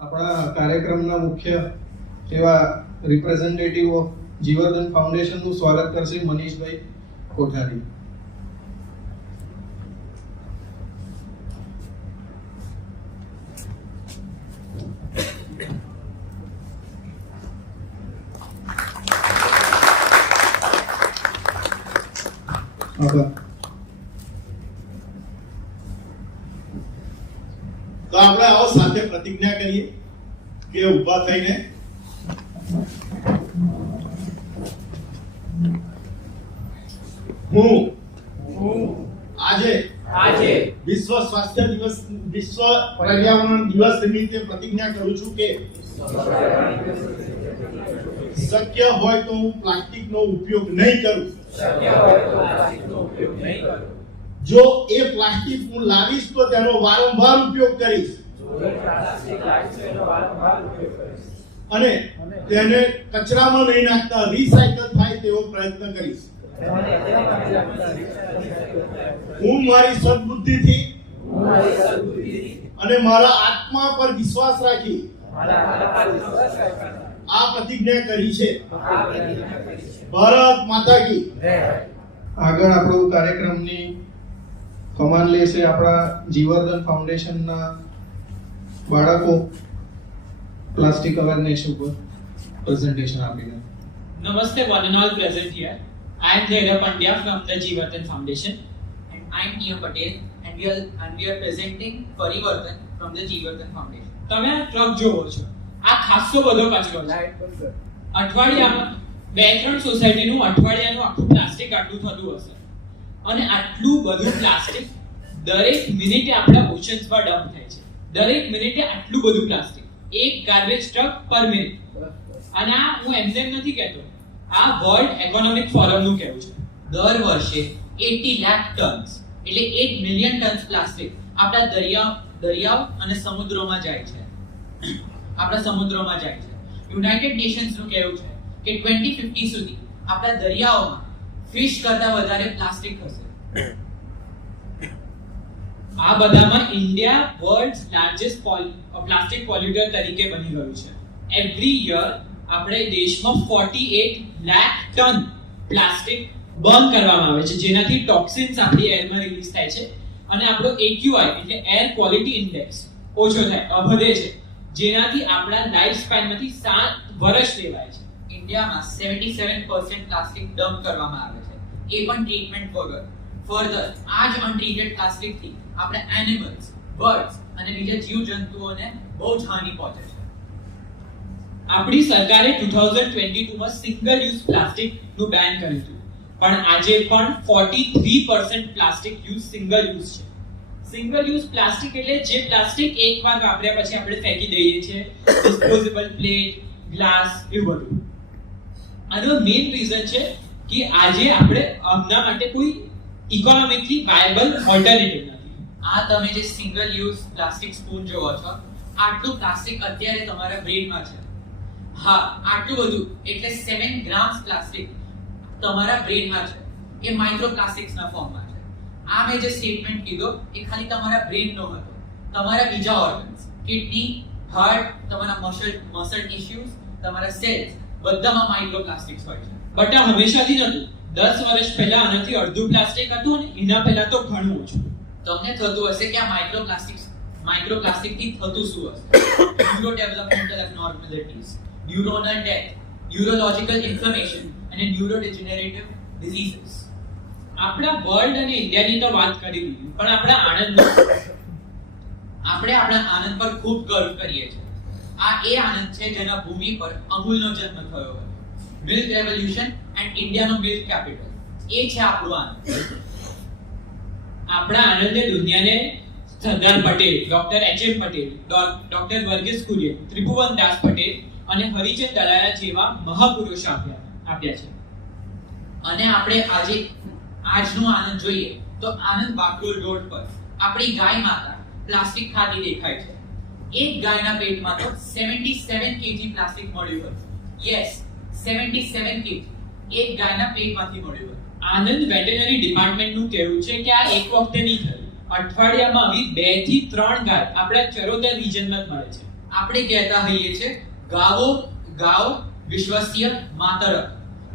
આપણા કાર્યક્રમના મુખ્ય એવા રિપ્રેઝેન્ટેટિવ ઓફ જીવર્ધન ફાઉન્ડેશનનું સ્વાગત કરશે મનીષભાઈ કોઠારી. તો આપણે આવો સાથે પ્રતિજ્ઞા કરીએ કે ઊભા થઈને હું આજે વિશ્વ સ્વાસ્થ્ય દિવસ વિશ્વ પર્યાવરણ દિવસ નિમિત્તે પ્રતિજ્ઞા કરું છું કે શક્ય હોય તો હું પ્લાસ્ટિકનો ઉપયોગ નહીં કરું. જો એ પ્લાસ્ટિક હું લાવીશ તો તેનો વારંવાર ઉપયોગ કરીશ અને તેને કચરામાં નહીં નાખતા રિસાયકલ થાય તેવો પ્રયત્ન કરીશ. હું મારી સદબુદ્ધિથી અને મારા આત્મા પર વિશ્વાસ રાખી આ પ્રતિજ્ઞા કરી છે. ભારત માતા કી. આગળ આપણો કાર્યક્રમની કમાન લેશે આપણા જીવર્ધન ફાઉન્ડેશનના બાળકો પ્લાસ્ટિક અવેરનેસ ઉપર પ્રેઝન્ટેશન આપીને. Namaste, one and all present here. I am Dheera Pandya from the Jeevardhan Foundation. And I am Neo Patel, and we are presenting Parivartan from the Jeevardhan Foundation. તમે આ truck જોવો છો, આ ખાસો બધો કચરો છે. અઠવાડિયામાં 2-3 સોસાયટીનું અઠવાડિયાનું આખું પ્લાસ્ટિક આટલું થતું હશે. અને આટલું બધું પ્લાસ્ટિક દરેક મિનિટે આપણા ઓશન્સમાં ડમ્પ થાય છે. દરેક મિનિટે આટલું બધું પ્લાસ્ટિક, એક ગાર્બેજ ટ્રક પર મિનિટ. અને આ હું એમ નથી કહેતો, આ વર્લ્ડ ઇકોનોમિક ફોરમનું કહેવું છે. દર વર્ષે 80 લાખ ટન્સ એટલે 8 મિલિયન ટન્સ પ્લાસ્ટિક આપણા દરિયાઓ અને સમુદ્રોમાં જાય છે. યુનાઇટેડ નેશન્સનું કહેવું છે કે 2050 સુધી આપણા દરિયાઓમાં ફિશ કરતા વધારે પ્લાસ્ટિક હશે. આ બધામાં ઇન્ડિયા વર્લ્ડ્સ લાર્જેસ્ટ પ્લાસ્ટિક પોલ્યુટર તરીકે બની ગયું છે. એવરી યર આપણે દેશમાં 48 લાખ ટન પ્લાસ્ટિક બર્ન કરવામાં આવે છે, જેનાથી ટોક્સિન્સ આપણી એરમાં રિલીઝ થાય છે અને આપણો AQI એટલે એર ક્વોલિટી ઇન્ડેક્સ ઓછો થાય, વધે છે, જેનાથી આપણા લાઈફ સ્પેનમાંથી 7 વર્ષ લેવાય છે. ઇન્ડિયામાં 77% પ્લાસ્ટિક ડમ્પ કરવામાં આવે છે, એ પણ ટ્રીટમેન્ટ વગર. ફર્ધર આ જ અનટ્રીટેડ પ્લાસ્ટિકથી આપણે એનિમલ્સ, બર્ડ્સ અને બીજા જીવજંતુઓને બહુ જ હાનિ પહોંચે છે. આપણી સરકારે 2022માં સિંગલ યુઝ પ્લાસ્ટિક નું બેન કર્યું હતું, પણ આજે પણ 43% પ્લાસ્ટિક યુઝ સિંગલ યુઝ છે. સિંગલ યુઝ પ્લાસ્ટિક એટલે જે પ્લાસ્ટિક એકવાર વાપર્યા પછી આપણે ફેંકી દઈએ છીએ, ડિસ્પોઝેબલ પ્લેટ, ગ્લાસ, એવું બધું. આનો મેઇન રીઝન છે કે આજે આપણે આમના માટે કોઈ ઇકોનોમિકલી વાયબલ ઓલ્ટરનેટિવ નથી. આ તમે જે સિંગલ યુઝ પ્લાસ્ટિક સ્પૂન જોવો છો, આટલું પ્લાસ્ટિક અત્યારે તમારા બ્રેનમાં છે. હા, આટલું બધું એટલે 7 ગ્રામ્સ પ્લાસ્ટિક તમારા બ્રેનમાં છે. એ માઇક્રોપ્લાસ્ટિક્સના ફોર્મમાં છે. આ મેં જે સ્ટેટમેન્ટ કીધો એ ખાલી તમારા બ્રેનનો હતો. તમારા બીજા ઓર્ગન્સ, કિડની, હાર્ટ, તમારા મસલ ટિશ્યુઝ, તમારા સેલ્સ બધામાં માઇક્રોપ્લાસ્ટિક્સ હોય છે. બટ આ હંમેશાથી નહોતું. 10 વર્ષ પહેલા આનાથી અડધું પ્લાસ્ટિક હતું અને એના પહેલા તો ઘણું ઓછું. તમને થતું હશે કે આ માઇક્રોપ્લાસ્ટિક થી થતું શું હશે? Neuro developmental abnormalities, neuronal death, neurological inflammation અને ન્યુરોડિજનરેટિવ ડિઝીઝીસ. આપણા વર્લ્ડ અને ઇન્ડિયાની તો વાત કરી દીધી, પણ આપણા આણંદ પર ખૂબ ગર્વ કરીએ છીએ. આ એ આનંદ છે જેના ભૂમિ પર અમૂલનો જન્મ થયો હતો. મિલ્ક રેવોલ્યુશન એન્ડ ઇન્ડિયાનો મિલ્ક કેપિટલ, એ છે આપણું આનંદ. આપણા આનંદે દુનિયાને Sardar Patel, doctor HM Patel, doctor Verghese Kurien, Tribhuvandas Patel અને હરિચંદ દલાયા જેવા મહાપુરુષો આપ્યા છે. અને આપણે આજનો આનંદ જોઈએ તો આનંદ બાકરોલ રોડ પર આપણી ગાય માતા પ્લાસ્ટિક ખાતી દેખાય છે. એક ગાયના પેટમાં તો 77 kg પ્લાસ્ટિક મળ્યું હતું. યસ, 77 kg એક ગાયના પેટમાંથી મળ્યું હતું. આનંદ વેટરનરી ડિપાર્ટમેન્ટનું કહેવું છે કે આ એક વખતે નહીં થયું. અઠવાડિયામાં આવી 2 થી 3 ગાય આપણા ચરોતર રિજનમાં જ મળે છે. આપણે કહેતા હોઈએ છે ગાવો ગાવ વિશ્વસ્ય માતર.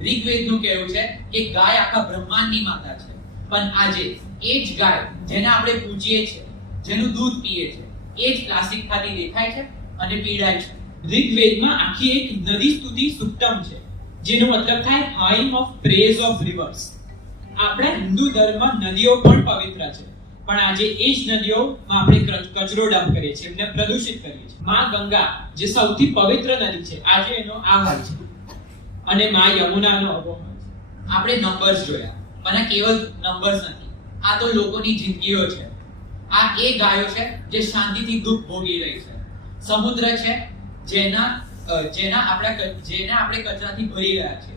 ઋગ્વેદનું કહેવું છે કે ગાય આખા બ્રહ્માંડની માતા છે. પણ આજે એ જ ગાય જેને આપણે પૂજીએ છીએ, જેનું દૂધ પીએ છે, એ જ પ્લાસ્ટિક ખાતી દેખાય છે અને પીડાય છે. ઋગ્વેદમાં આખી એક નદી સ્તુતિ સુક્તમ છે, જેનો મતલબ થાય હાઇમ ઓફ પ્રેઝ ઓફ રિવર્સ. આપણા હિન્દુ ધર્મમાં નદીઓ પણ પવિત્ર છે, પણ આજે એ જ નદીઓમાં આપણે કચરો ડમ્પ કરીએ છીએ, એમને પ્રદૂષિત કરીએ છીએ. માં ગંગા જે સૌથી પવિત્ર નદી છે, આજે એનો આ હાલ છે, અને માં યમુનાનો આવો હાલ છે. આપણે નંબર્સ જોયા, પણ આ કેવલ નંબર્સ નથી, આ તો લોકોની જિંદગીઓ છે. આ એ ગાયો છે જે શાંતિથી દુઃખ ભોગી રહી છે. સમુદ્ર છે જેના આપણે કચરાથી ભરી રહ્યા છે,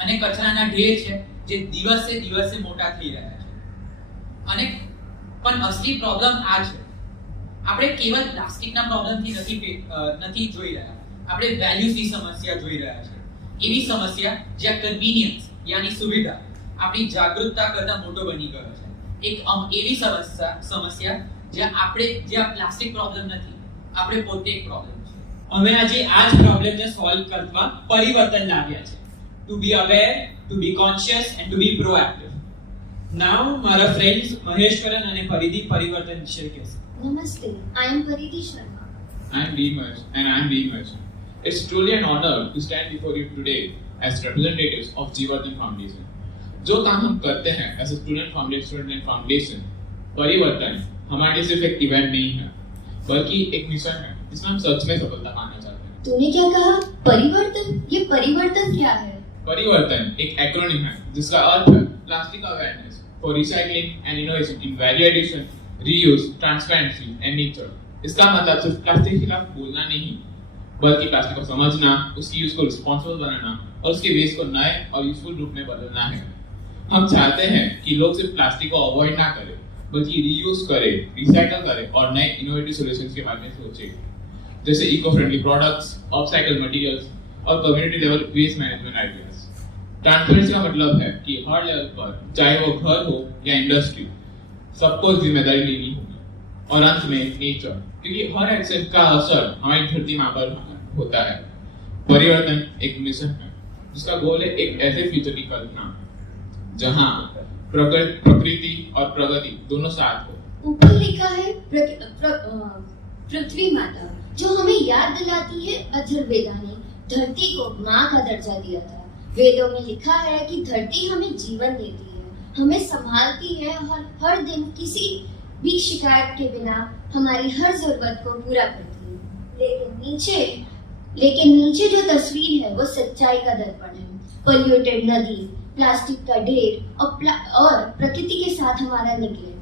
અને કચરાના ઢેર છે જે દિવસે દિવસે મોટા થઈ રહ્યા છે. અને પણ અસલી પ્રોબ્લેમ આ છે, આપણે કેવલ પ્લાસ્ટિકના પ્રોબ્લેમથી નથી જોઈ રહ્યા, આપણે વેલ્યુઝની સમસ્યા જોઈ રહ્યા છે. એવી સમસ્યા જ્યાં કન્વીનિયન્સ યાની સુવિધા આપણી જાગૃતતા કરતા મોટો બની ગયો છે. એક એવી સમસ્યા જ્યાં પ્લાસ્ટિક પ્રોબ્લેમ નથી, આપણે પોતે એક પ્રોબ્લેમ છે. અમે આજે આ જ પ્રોબ્લેમને સોલ્વ કરવા પરિવર્તન લાવ્યા છે. To be aware, to be conscious and to be proactive. Now મારા ફ્રેન્ડ્સ મહેશ્વરન અને પરિધિ પરિવર્તન વિશે કહેશે. Namaste, I am Paridhi Sharma. I'm Deemash and I'm Deemash. It's truly an honor to stand before you today as representatives of Jeevardhan Foundation. जो काम हम करते हैं एज ए स्टूडेंट फाउंडेशन परिवर्तन हमारे लिए सिर्फ एक इवेंट नहीं है, बल्कि एक मिशन है जिसमें हम सच में सफलता पाना चाहते हैं. तूने क्या कहा? परिवर्तन? ये परिवर्तन क्या है? परिवर्तन एक एक्रोनिम है जिसका अर्थ है plastic awareness for recycling and innovation in value addition, reuse, transparency and nature. इसका मतलब सिर्फ प्लास्टिक के खिलाफ बोलना नहीं, बल्कि प्लास्टिक को समझना, उसकी यूज को रिस्पॉन्सिबल बनाना और उसके वेस्ट को नए और यूजफुल रूप में बदलना है. हम चाहते हैं कि लोग सिर्फ प्लास्टिक को अवॉइड ना करें, बल्कि रीयूज करें, रिसाइकल करें और नए इनोवेटिव सॉल्यूशंस के बारे में सोचें, जैसे eco friendly products, upcycle materials और community level waste management ideas. Transparency का मतलब है कि हर लेवल पर, चाहे वो घर हो या इंडस्ट्री, सबको जिम्मेदारी लेनी होगी. और अंत में नेचर, क्योंकि हर एक्शन का असर हमारी धरती माँ पर होता है. परिवर्तन एक मिशन है जिसका गोल है एक ऐसे फ्यूचर की कल्पना जहां प्रकृति और प्रगति दोनों साथ हो. ऊपर लिखा है पृथ्वी माता, जो हमें याद दिलाती है अथर्ववेदा ने धरती को माँ का दर्जा दिया था. वेदों में लिखा है कि धरती हमें जीवन देती है, हमें संभालती है और हर दिन किसी भी शिकायत के बिना हमारी हर जरूरत को पूरा करती है. लेकिन नीचे जो तस्वीर है वो सच्चाई का दर्पण है. पोल्यूटेड नदी, प्लास्टिक का ढेर और प्रकृति के साथ हमारा निकले.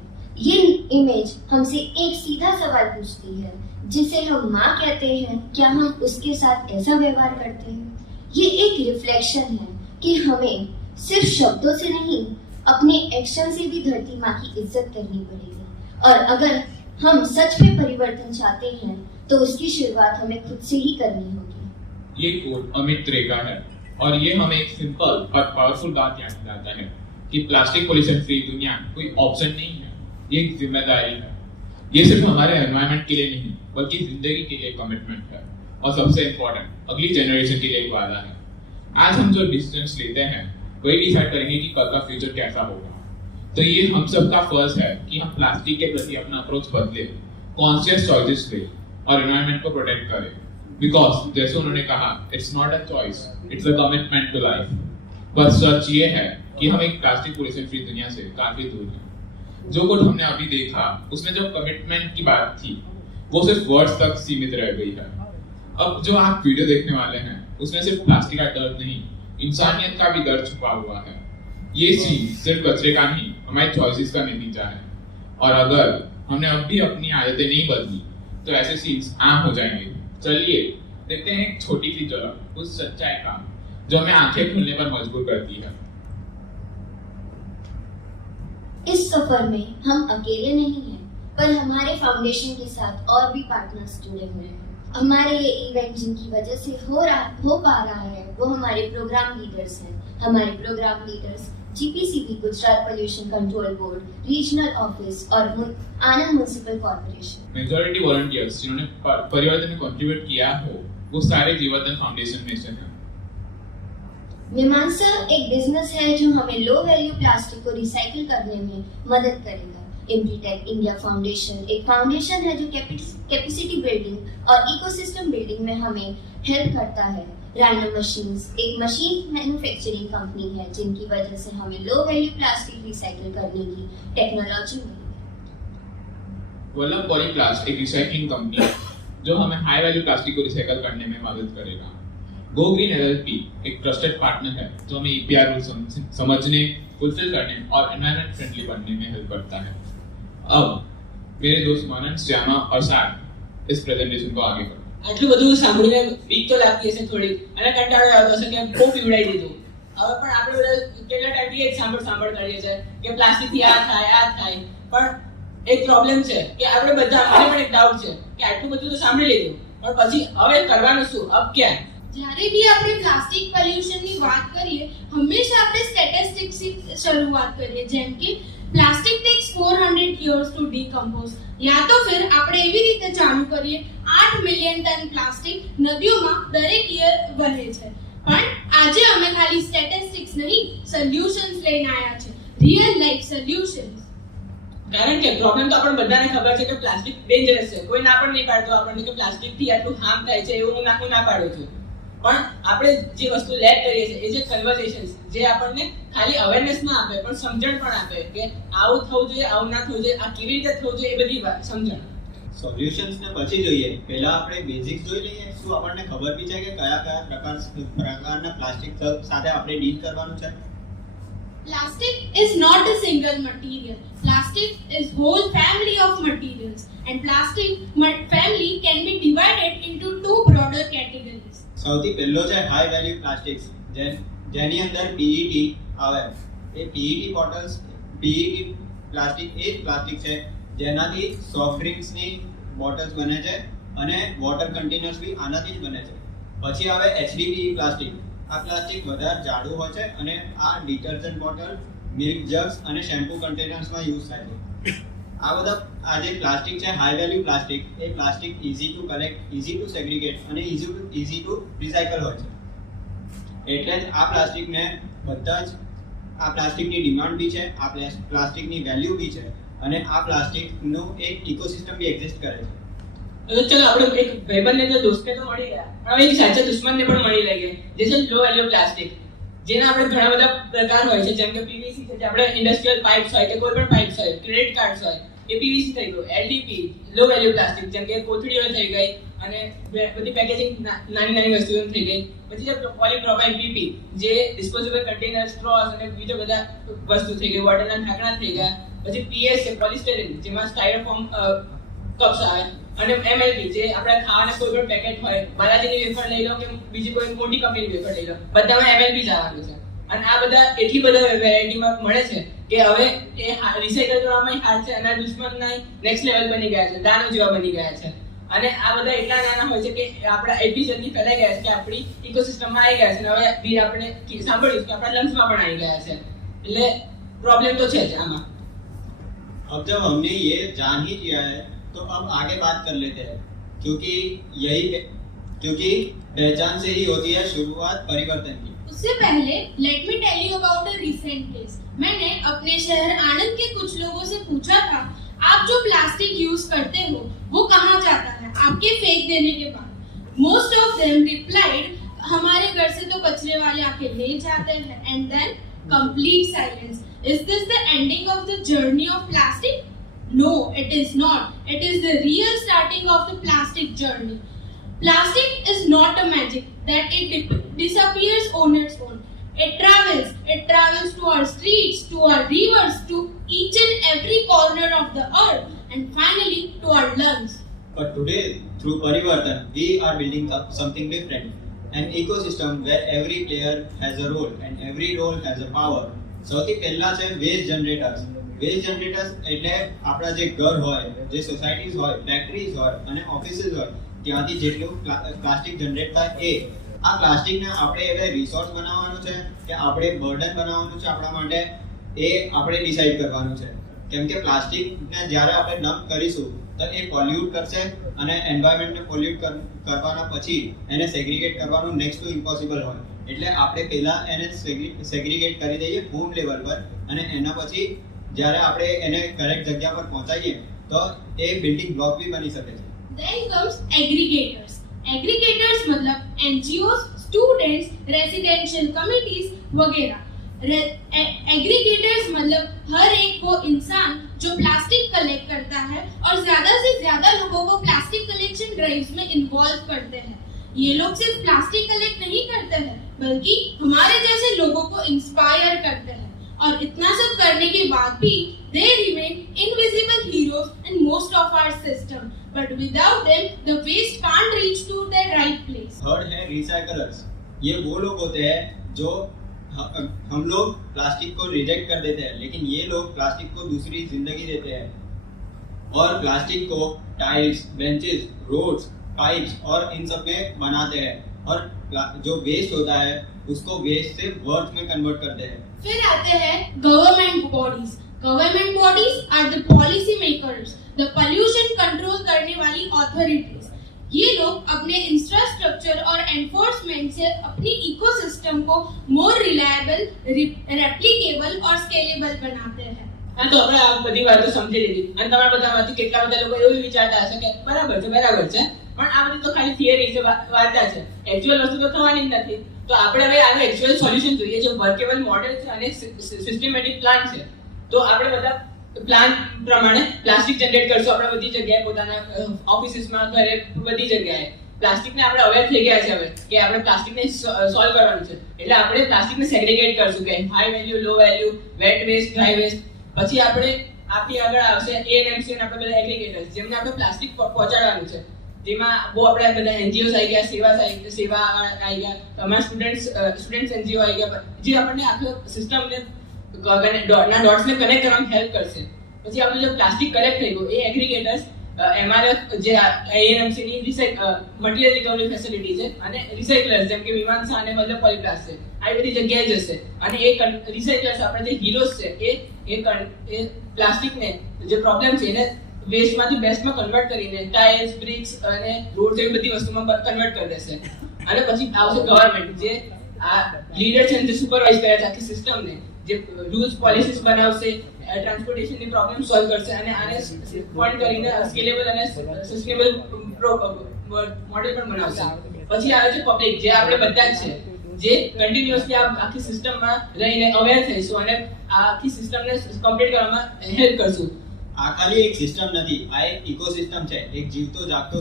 ये इमेज हमसे एक सीधा सवाल पूछती है, जिसे हम माँ कहते हैं, क्या हम उसके साथ ऐसा व्यवहार करते हैं? ये एक रिफ्लेक्शन है कि हमें सिर्फ शब्दों से नहीं, अपने एक्शन से भी धरती माँ की इज्जत करनी पड़ेगी. और अगर हम सच में परिवर्तन चाहते हैं तो उसकी शुरुआत हमें खुद से ही करनी होगी. ये कोट अमित रे का है और ये हमें एक सिंपल पर पावरफुल बात याद दिलाता है कि प्लास्टिक पॉल्यूशन फ्री दुनिया कोई ऑप्शन नहीं है, ये एक जिम्मेदारी है. ये सिर्फ हमारे एनवायरनमेंट के लिए नहीं, बल्कि जिंदगी के लिए कमिटमेंट है. और सबसे इम्पोर्टेंट, अगली जनरेशन के लिए एक वादा है. आज हम जो डिसीजंस लेते हैं वही डिसाइड करेंगे कि कल का फ्यूचर कैसा होगा. तो ये हम सबका फर्ज है कि हम प्लास्टिक के प्रति अपना अप्रोच बदले, कॉन्शियस चॉइसेस ले और एनवायरनमेंट को प्रोटेक्ट करें. बिकॉज जैसे उन्होंने कहा, it's not a choice, it's a commitment to life. बस सच ये है कि हम एक प्लास्टिक पॉल्यूशन फ्री दुनिया से काफी दूर हैं. जो कुछ हमने अभी देखा उसमें जो कमिटमेंट की बात थी वो सिर्फ वर्ड्स तक सीमित रह गई है. अब जो आप वीडियो देखने वाले हैं उसमें सिर्फ प्लास्टिक का दर्द नहीं, इंसानियत का भी दर्द छुपा हुआ है. ये सीन सिर्फ कचरे का नहीं, हमारे चॉइसेस का नतीजा है. और अगर हमने अब भी अपनी आदतें नहीं बदली तो ऐसे सीन्स आम हो जाएंगे. चलिए देखते हैं एक छोटी सी झलक उस सच्चाई का जो हमें आंखें खोलने पर मजबूर करती है. इस सफर में हम अकेले नहीं हैं. पर हमारे फाउंडेशन के साथ और भी पार्टनर्स जुड़े हुए हैं। हमारे ये इवेंट जिनकी वजह से हो पा रहा है वो हमारे प्रोग्राम लीडर्स हैं। हमारे programme leaders GPCB Gujarat pollution control board, regional office और Anand municipal corporation. Majority volunteers जिन्होंने परिवर्तन में कंट्रीब्यूट किया हो वो सारे जीवरदन फाउंडेशन में से हैं। मीमांसा एक बिजनेस है जो हमें लो वैल्यू प्लास्टिक को रिसाइकिल करने में मदद करेगा। इम्प्रीटेक इंडिया फाउंडेशन एक फाउंडेशन है जो कैपेसिटी बिल्डिंग और इकोसिस्टम बिल्डिंग में हमें हेल्प करता है। रैंडम मशीन्स एक मशीन मैन्युफैक्चरिंग कंपनी है जिनकी वजह से हमें लो वैल्यू प्लास्टिक रिसाइकिल करने की टेक्नोलॉजी मिली है। वल्लभ पॉलीप्लास्ट एक रिसाइकलिंग कंपनी है जो हमें हाई वैल्यू प्लास्टिक को रिसाइकल करने में मदद करेगा। गो ग्रीन एलएलपी एक ट्रस्टेड पार्टनर है जो हमें ईपीआर रूल समझने, फुलफिल करने और एनवायरनमेंट फ्रेंडली बनने में हेल्प करता है। अब मेरे दोस्त मनन, श्यामा और सार इस प्रेजेंटेशन को आगे बढ़ाएं। આટલું બધું સાંભળીને બીક તો લાગતી હશે થોડી અને કંટાળો આવતો હશે કે બહુ પીવડાઈ દીધું। હવે પણ આપણે બધા કેટલા ટાઈમથી એક સાંભળ કરીએ છીએ કે પ્લાસ્ટિકથી આ થાય પણ એક પ્રોબ્લેમ છે કે આપણે બધા મને પણ એક ડાઉટ છે કે આટલું બધું તો સાંભળી લીધું પણ પછી હવે કરવાનું શું? અબ ક્યાં? જ્યારે બી આપણે પ્લાસ્ટિક પોલ્યુશનની વાત કરીએ હંમેશા આપણે સ્ટેટિસ્ટિક્સથી શરૂઆત કરીએ, જેમ કે plastic tax 400 years to decompose, या तो फिर આપણે એવી રીતે ચાલુ કરીએ 8 મિલિયન ટન પ્લાસ્ટિક નદીઓમાં દરેક યર વહે છે। પણ આજે અમે ખાલી સ્ટેટિસ્ટિક્સ નહીં સોલ્યુશન્સ લઈને આવ્યા છે, રિયલ લાઈફ સોલ્યુશન્સ। કારણ કે પ્રોબ્લેમ તો આપણને બધાને ખબર છે કે પ્લાસ્ટિક ડેન્જરસ છે, કોઈ ના પણ નહીં પાડતો આપણને કે પ્લાસ્ટિકથી આટલું હાર્મ થાય છે એવું હું ના પાડું છું। પણ આપણે જે વસ્તુ લેટ કરીએ છીએ એ જે કન્વર્સેશન્સ જે આપણને ખાલી અવેરનેસ ના આપે પણ સમજણ પણ આપે કે આવું થવું જોઈએ, આવું ના થવું જોઈએ, આ કેવી રીતે થવું જોઈએ, એ બધી સમજણ। સોલ્યુશન્સ ને પછી જોઈએ, પહેલા આપણે બેઝિક્સ જોઈ લઈએ, શું આપણને ખબર બી છે કે કયા પ્રકારના પ્લાસ્ટિક સાથે આપણે ડીલ કરવાનું છે। Plastic is not a single material. Plastic is whole family of materials, and plastic family can be divided into two broader categories. સૌથી પહેલો છે હાઈ વેલ્યુ પ્લાસ્ટિક્સ, જેની અંદર પીઈટી આવે। એ પીઈટી બોટલ્સ, પીઈટી પ્લાસ્ટિક એ જ plastic છે જેનાથી soft ડ્રિંક્સની bottles બને છે અને વોટર કન્ટેનર્સ બી આનાથી જ બને છે। પછી આવે એચડીપીઈ પ્લાસ્ટિક। આ પ્લાસ્ટિક વધારે જાડું હોય છે અને આ ડિટર્જન્ટ બોટલ, મિલ્ક જગ્સ અને શેમ્પુ કન્ટેનર્સમાં યુઝ થાય છે। આ બધા આ જે પ્લાસ્ટિક છે હાઈ વેલ્યુ પ્લાસ્ટિક, એ plastic easy to collect, easy to segregate અને ઇઝી ટુ રિસાયકલ હોય છે। એટલે જ આ પ્લાસ્ટિકને બધા જ આ પ્લાસ્ટિકની ડિમાન્ડ બી છે, આ પ્લાસ્ટિકની વેલ્યુ બી છે અને આ પ્લાસ્ટિકનું એક ઇકોસિસ્ટમ બી એક્ઝિસ્ટ કરે છે। તો ચલો આપણે એક ભાઈબંધને તો દોસ્તને તો મળી ગયા પણ હવે એક સાચા દુશ્મનને પણ મળી લઈએ જે છે લો વેલ્યુ પ્લાસ્ટિક, જેના આપણે ઘણા બધા પ્રકાર હોય છે, જેમ કે પીવીસી છે, જે આપણે ઇન્ડસ્ટ્રીયલ પાઇપ્સ હોય કે કોઈ પણ પાઇપ્સ હોય, ક્રેડિટ કાર્ડ્સ હોય, એ પીવીસી થઈ ગયું। એલડીપી લો વેલ્યુ પ્લાસ્ટિક, જેમ કે કોથળીઓ થઈ ગઈ અને બધી પેકેજિંગ નાની વસ્તુઓ થઈ ગઈ। પછી જે પોલીપ્રોપાઇલ પીપી જે ડિસ્પોઝેબલ કન્ટેનર, સ્ટ્રોસ અને બીજો બધા વસ્તુ થઈ ગઈ, વોટરના ઢાંકણા થઈ ગયા। પછી પીએસ છે પોલિસ્ટરીન, જેમાં સ્ટાયરોફોમ કપ્સ આવે અને એમએલપી જે આપણે ખાવાના કોઈ પણ પેકેટ હોય, બાલાજીની વેફર લઈ લો કે બીજી કોઈ મોટી કંપનીની વેફર લઈ લો, બધામાં એમએલપી જ આવવાનું છે। અને આ બધા એટલી બધા વેરાયટીમાં મળે છે કે હવે એ રિસાયકલ કરવામાં હાર્ડ છે અને દુશ્મન નેક્સ્ટ લેવલ બની ગયા છે, દાનો જેવા બની ગયા છે। અને આ બધા એટલા નાના હોય છે કે આપણા એટલી જલ્દી ફેલાઈ ગયા છે કે આપણી ઇકોસિસ્ટમમાં આવી ગયા છે અને હવે બી આપણે સાંભળ્યું કે આપણા લંગ્સમાં પણ આવી ગયા છે। એટલે પ્રોબ્લેમ તો છે જ આમાં। अब जब हमने ये जान ही लिया है तो अब आगे बात कर लेते हैं, क्योंकि पहचान से ही होती है शुरुआत परिवर्तन की। उससे पहले let me tell you about a recent case. मैंने अपने शहर आनंद के कुछ लोगों से पूछा था, आप जो प्लास्टिक यूज करते हो वो कहाँ जाता है आपके फेंक देने के बाद? मोस्ट ऑफ देम रिप्लाइड, हमारे घर से तो कचरे वाले आके ले जाते हैं। And then complete silence. Is this the ending of the journey of plastic? No, it is not. It is the real starting of the plastic journey. Plastic is not a magic that it disappears on its own. It travels to our streets, to our rivers, to each and every corner of the earth, and finally to our lungs. But today, through Parivartan, we are building something different. An ecosystem where every player has a role and every role has a power. સૌથી પહેલા છે waste generators. Waste generators એટલે આપણા જે ઘર હોય, જે societies હોય, ફેક્ટરીઝ હોય અને ઓફિસીસ હોય, ત્યાંથી જેટલું પ્લાસ્ટિક જનરેટ થાય એ આ પ્લાસ્ટિકને આપણે હવે રિસોર્સ બનાવવાનું છે કે આપણે બર્ડન બનાવવાનું છે આપણા માટે, એ આપણે ડિસાઈડ કરવાનું છે. કેમ કે પ્લાસ્ટિકને જ્યારે આપણે ડમ્પ કરીશું તો એ પોલ્યુટ કરશે અને એન્વાયરમેન્ટને પોલ્યુટ કરવાના પછી એને સેગ્રીગેટ કરવાનું નેક્સ્ટ ટુ ઇમ્પોસિબલ હોય. એટલે આપણે પહેલા એને સેગ્રીગેટ કરી દઈએ હોમ લેવલ પર અને એના પછી જ્યારે આપણે એને કરેક્ટ જગ્યા પર પહોંચાડીએ તો એ બિલ્ડિંગ બ્લોક બી બની શકે છે. Then comes aggregators. Aggregators मतलब NGOs, students, residential committees वगैरह. एग्रीगेटर्स मतलब हर एक वो इंसान जो प्लास्टिक कलेक्ट करता है और ज्यादा से ज्यादा लोगों को प्लास्टिक कलेक्शन ड्राइव्स में इन्वॉल्व करते हैं. ये लोग सिर्फ प्लास्टिक कलेक्ट नहीं करते हैं बल्कि हमारे जैसे लोगों को इंस्पायर करते हैं. और इतना सब करने के बाद भी they remain invisible heroes in most of our system. But without them, the waste can't reach to their right place. Third है रिसाइकलर्स. ये वो लोग होते हैं जो हम लोग प्लास्टिक को रिजेक्ट कर देते हैं, लेकिन ये लोग प्लास्टिक को दूसरी जिंदगी देते हैं और प्लास्टिक को टाइल्स, बेंचेस, रोड्स, पाइप्स और इन सब में बनाते हैं और जो वेस्ट होता है उसको वेस्ट से वर्थ में कन्वर्ट करते हैं. फिर आते हैं government bodies. Government bodies are the policy makers, the pollution control करने वाली अथॉरिटीज. ये लोग अपने इंफ्रास्ट्रक्चर और एनफोर्समेंट से अपनी इकोसिस्टम को मोर रिलायबल, रेप्लिकेबल और स्केलेबल बनाते हैं. હા, તો આપણે આ બધી વાતો સમજી લીધી અને તમારા બધામાંથી કેટલા બધા લોકો એવું વિચારતા હશે કે બરાબર છે પણ આ બધી તો ખાલી થિયરી છે, વાર્તા છે, એક્ચ્યુઅલ વસ્તુ તો થવાની જ નથી. તો આપણે હવે આનું એક્ચ્યુઅલ સોલ્યુશન જોઈએ, જે વર્કેબલ મોડેલ છે અને સિસ્ટમેટિક પ્લાન છે. તો આપણે બધા પ્લાન પ્રમાણે પ્લાસ્ટિક જનરેટ કરશું આપણે બધી જગ્યાએ, પોતાના ઓફિસીસમાં, ઘરે, બધી જગ્યાએ. પ્લાસ્ટિકને આપણે અવેર થઈ ગયા છે હવે કે આપણે પ્લાસ્ટિકને સોલ્વ કરવાનું છે. એટલે આપણે પ્લાસ્ટિકને સેગ્રીગેટ કરશું કે high value, low value, wet waste, dry waste. પછી આપણે આપણી આગળ આવશે એએનએમસી અને આપણે બધા એગ્રીગેટર્સ, જેમને આપણે પ્લાસ્ટિક પહોંચાડવાનું છે. જેમાં બહુ આપણે બધા એનજીઓસ આવી ગયા, સેવા આવી ગયા, અમારા સ્ટુડન્ટ્સ એનજીઓ આવી ગયા, જે આપણને આખો સિસ્ટમને ડોટ્સને કનેક્ટ કરવામાં હેલ્પ કરશે. પછી આપણું જે પ્લાસ્ટિક કલેક્ટ થઈ ગયું એ એગ્રીગેટર્સ એમઆરએફ જે એએનએમસી ની મટીરિયલ રિકવરી ફેસિલિટી છે અને રિસાઇકલર્સ જેમ કે મીમાંસા અને વલ્લભ પોલીપ્લાસ્ટ છે, આ બધી જગ્યાએ જશે. અને એ રિસાઇકલર્સ આપણે જે હીરોઝ છે એ પ્લાસ્ટિકને જે પ્રોબ્લેમ છે એને વેસ્ટમાંથી બેસ્ટમાં કન્વર્ટ કરીને ટાઇલ્સ, બ્રિક્સ અને રોડ એવી બધી વસ્તુમાં કન્વર્ટ કરી દેશે. અને પછી આવશે ગવર્નમેન્ટ, જે આ લીડર છે જે સુપરવાઇઝ કરે છે આખી સિસ્ટમને, જે રૂલ્સ પોલિસીસ બનાવશે, ટ્રાન્સપોર્ટેશનની પ્રોબ્લેમ સોલ્વ કરશે અને આને પોઈન્ટ કરીને સ્કેલેબલ અને સસ્ટેનેબલ મોડેલ પણ બનાવશે. પછી આવે છે પબ્લિક, જે આપણે બધા જ છે, જે કન્ટિન્યુઅસલી આ આખી સિસ્ટમમાં રહીને અવેર થઈશું અને આ આખી સિસ્ટમને કમ્પ્લીટ કરવામાં હેલ્પ કરશું. આ ખાલી એક સિસ્ટમ નથી, આ એક ઇકોસિસ્ટમ છે, એક જીવતો જાગતો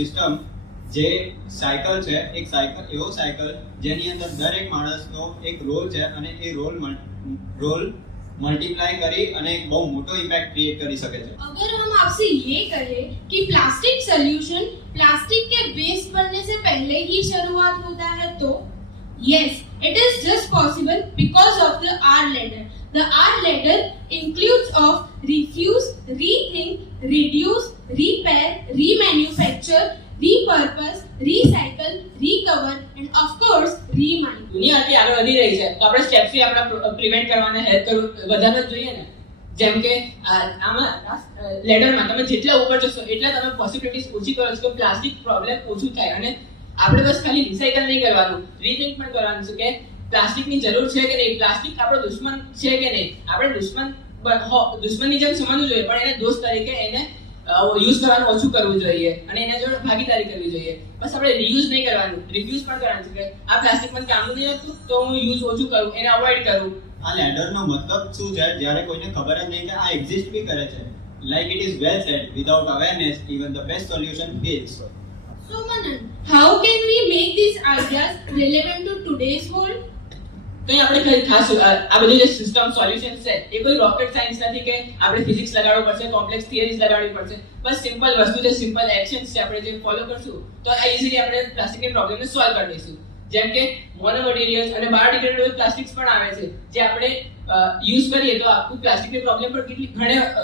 સિસ્ટમ. જે સાયકલ છે, એક સાયકલ એવો સાયકલ જેની અંદર દરેક માણસનો એક રોલ છે અને એ રોલ मल्टीप्लाई करी અને એક બહુ મોટો ઇમ્પેક્ટ ક્રિએટ કરી શકે છે. अगर हम आपसे ये कहें कि प्लास्टिक सॉल्यूशन प्लास्टिक के वेस्ट बनने से पहले ही शुरुआत होता है तो yes, it is just possible because of the R ladder. The R ladder includes of refuse, rethink, reduce, repair, remanufacture, repurpose, recycle, recover and of course remind. દુનિયા આટલી આગળ વધી રહી છે તો આપણે સ્ટેપ્સથી આપણે પ્રિવેન્ટ કરવાને હેલ્પ કરવું વધારવા જ જોઈએ ને. જેમ કે આમાં લેડરમાં તમે જેટલા ઉપર જશો એટલા તમે પોસિબિલિટીઝ ઓછી કરો છો કે પ્લાસ્ટિક પ્રોબ્લેમ ઓછું થાય. અને આપણે બસ ખાલી રિસાયકલ નહીં કરવાનું, રીથિંક પણ કરવાનું છે કે પ્લાસ્ટિકની જરૂર છે કે નહીં, પ્લાસ્ટિક આપણો દુશ્મન છે કે નહીં. આપણે દુશ્મનની જેમ સમજવું જોઈએ પણ એને દોસ્ત તરીકે એને યુઝ કરવાનું ઓછું કરવું જોઈએ અને એના જોડે ભાગીદારી કરવી જોઈએ. બસ આપણે રીયુઝ નહીં કરવાનું, રિફ્યુઝ પણ કરવાનું છે કે આ પ્લાસ્ટિક મને કામનું નહીં હતું તો હું યુઝ ઓછું કરું, એને અવોઇડ કરું. આ લેડરનો મતલબ શું છે જ્યારે કોઈને ખબર જ નહીં કે આ એક્ઝિસ્ટ બી કરે છે. Like it is well said, without awareness even the best solution fails. So Manan, how can we make these ideas relevant to today's world? તો આપણે ખાસ આ બધી જે સિસ્ટમ સોલ્યુશન છે એ કોઈ રોકેટ સાયન્સ નથી કે આપણે ફિઝિક્સ લગાડવું પડશે, કોમ્પ્લેક્સ થિયરીઝ લગાડવી પડશે. બસ સિમ્પલ વસ્તુ છે, સિમ્પલ એક્શન્સ છે, આપણે જે ફોલો કરશું તો આ ઈઝીલી આપણે પ્લાસ્ટિકની પ્રોબ્લેમને સોલ્વ કરી દઈશું. જેમ કે મોનો મટીરિયલ્સ અને બાયોડિગ્રેડેબલ પ્લાસ્ટિક્સ પણ આવે છે જે આપણે યુઝ કરીએ તો આખું પ્લાસ્ટિકની પ્રોબ્લેમ પણ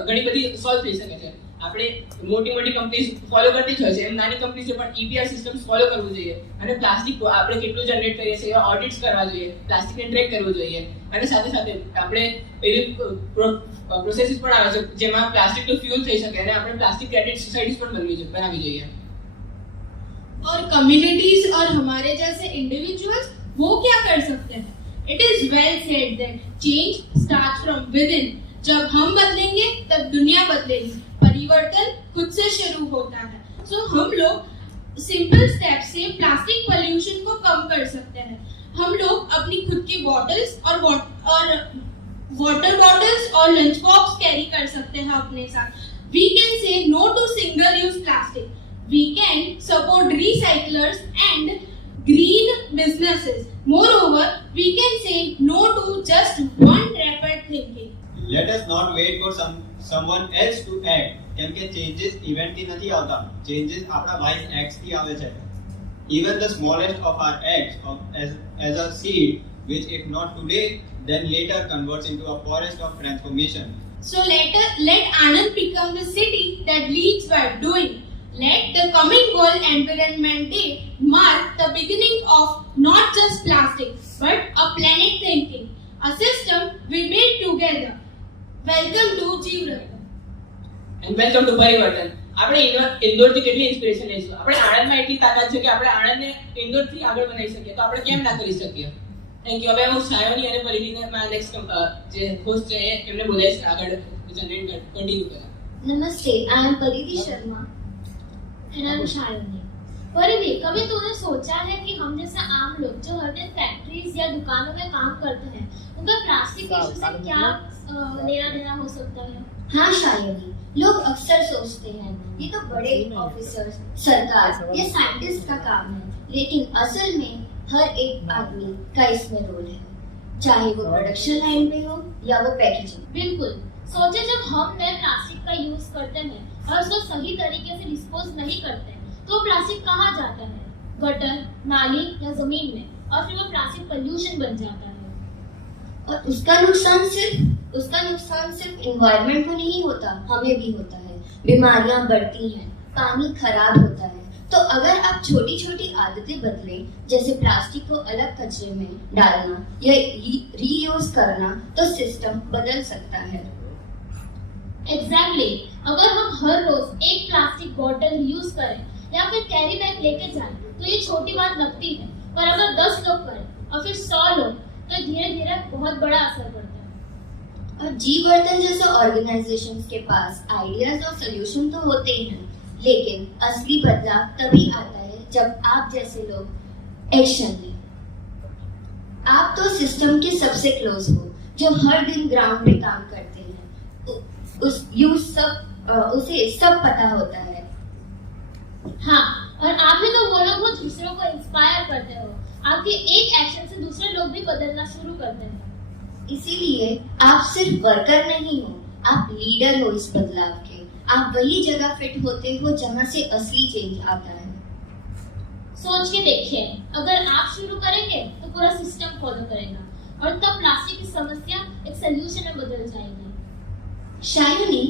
ઘણી બધી સોલ્વ થઈ શકે છે. આપણે મોટી કંપનીઝ ફોલો કરતી જ હોય છે, એમ નાની કંપનીઝે પણ EPR સિસ્ટમ્સ ફોલો કરવું જોઈએ અને પ્લાસ્ટિક આપણે કેટલું જનરેટ કરીએ છીએ એવા ઓડિટ્સ કરવા જોઈએ, પ્લાસ્ટિકને ટ્રેક કરવું જોઈએ અને સાથે આપણે એવી પ્રોસેસીસ પણ આવે છે જેમાં પ્લાસ્ટિકનું ફ્યુલ થઈ શકે અને આપણે પ્લાસ્ટિક ક્રેડિટ સોસાયટીઝ પણ બનાવવી જોઈએ. और कम्युनिटीज और हमारे जैसे इंडिविजुअल्स वो क्या कर सकते हैं? It is well said that change start from with in. जब हम बदलेंगे तब दुनिया बदलेगी. परिवर्तन खुद से शुरू होता है. सो हम लोग सिंपल स्टेप से प्लास्टिक पोल्यूशन को कम कर सकते हैं. हम लोग अपनी खुद की बॉटल्स और वाटर बॉटल्स और लंच बॉक्स कैरी कर सकते हैं अपने साथ. We can say no to single use plastic. We can support recyclers and green businesses. Moreover, we can say no to just one rapid thinking. Let us not wait for someone else to act. કેમ કે changes event થી નથી આવતા, changes આપણા wise acts થી આવે છે. Even the smallest of our acts as a seed which if not today then later converts into a forest of transformation. So let Anand become the city that leads by doing. Let the coming World Environment Day mark the beginning of not just plastic but a planet thinking, a system we build together. Welcome to Jeevratan. And welcome to પરિવર્તન. આપણે ઇન્દોરથી કેટલી inspiration લઈશું? આપણે આણંદમાં એટલી તાકાત છે કે આપણે આણંદને ઇન્દોરથી આગળ બનાવી શકીએ, તો આપણે કેમ ના કરી શકીએ? Thank you. હવે હું સાયોની અને પરિધીને મારા નેક્સ્ટ જે હોસ્ટ છે એમને બોલાવીશ આગળ જનરેટ કન્ટિન્યુ કરે. नमस्ते, आई एम परिधि Sharma and I am shiny. परिधि, कभी तूने सोचा है कि हम जैसे आम लोग जो हर दिन फैक्ट्रीज या दुकानों में काम करते हैं उनका प्लास्टिक इशू से क्या लेना देना हो सकता है? हाँ शायनी, लोग अक्सर सोचते हैं ये तो बड़े ऑफिसर्स, सरकार या साइंटिस्ट का काम है, लेकिन असल में हर एक आदमी का इसमें रोल है, चाहे वो प्रोडक्शन लाइन में हो या वो पैकेजिंग. बिल्कुल. सोचे जब हम नए प्लास्टिक का यूज करते हैं और उसको सही तरीके से डिस्पोज नहीं करते तो प्लास्टिक कहाँ जाता है? गटर, नाली या जमीन में, और फिर वो प्लास्टिक पोल्यूशन बन जाता है. और उसका नुकसान सिर्फ एनवायरनमेंट को नहीं होता, हमें भी होता है. बीमारियां बढ़ती हैं, पानी खराब होता है. तो अगर आप छोटी छोटी आदतें बदलें, जैसे प्लास्टिक को अलग कचरे में डालना या रीयूज करना, तो सिस्टम बदल सकता है. एग्जैक्टली. अगर हम हर रोज एक प्लास्टिक बोतल यूज करें या फिर कैरी बैग लेके जाएं तो ये छोटी बात लगती है, पर अगर 10 लोग करें और फिर 100 लोग तो धीरे धीरे बहुत बड़ा असर पड़ता है. और जीवर्तन जैसे ऑर्गेनाइजेशंस के पास आइडियाज और सोल्यूशन तो होते ही हैं, लेकिन असली बदलाव तभी आता है जब आप जैसे लोग एक्शन लें. आप तो सिस्टम के सबसे क्लोज हो, जो हर दिन ग्राउंड पे काम करते हैं. उसे सब पता होता है. हाँ, और आप भी तो वो लोग हो दूसरों को इंस्पायर करते हो. आपके एक एक्शन से दूसरे लोग भी बदलना शुरू करते हैं. इसीलिए आप सिर्फ वर्कर नहीं हो, आप लीडर हो इस बदलाव के. आप वही जगह फिट होते हो जहाँ से असली चेंज आता है. सोच के देखिए, अगर आप शुरू करेंगे तो पूरा सिस्टम फॉलो करेगा और तब प्लास्टिक की समस्या एक सोल्यूशन में बदल जाएगी. शायनी,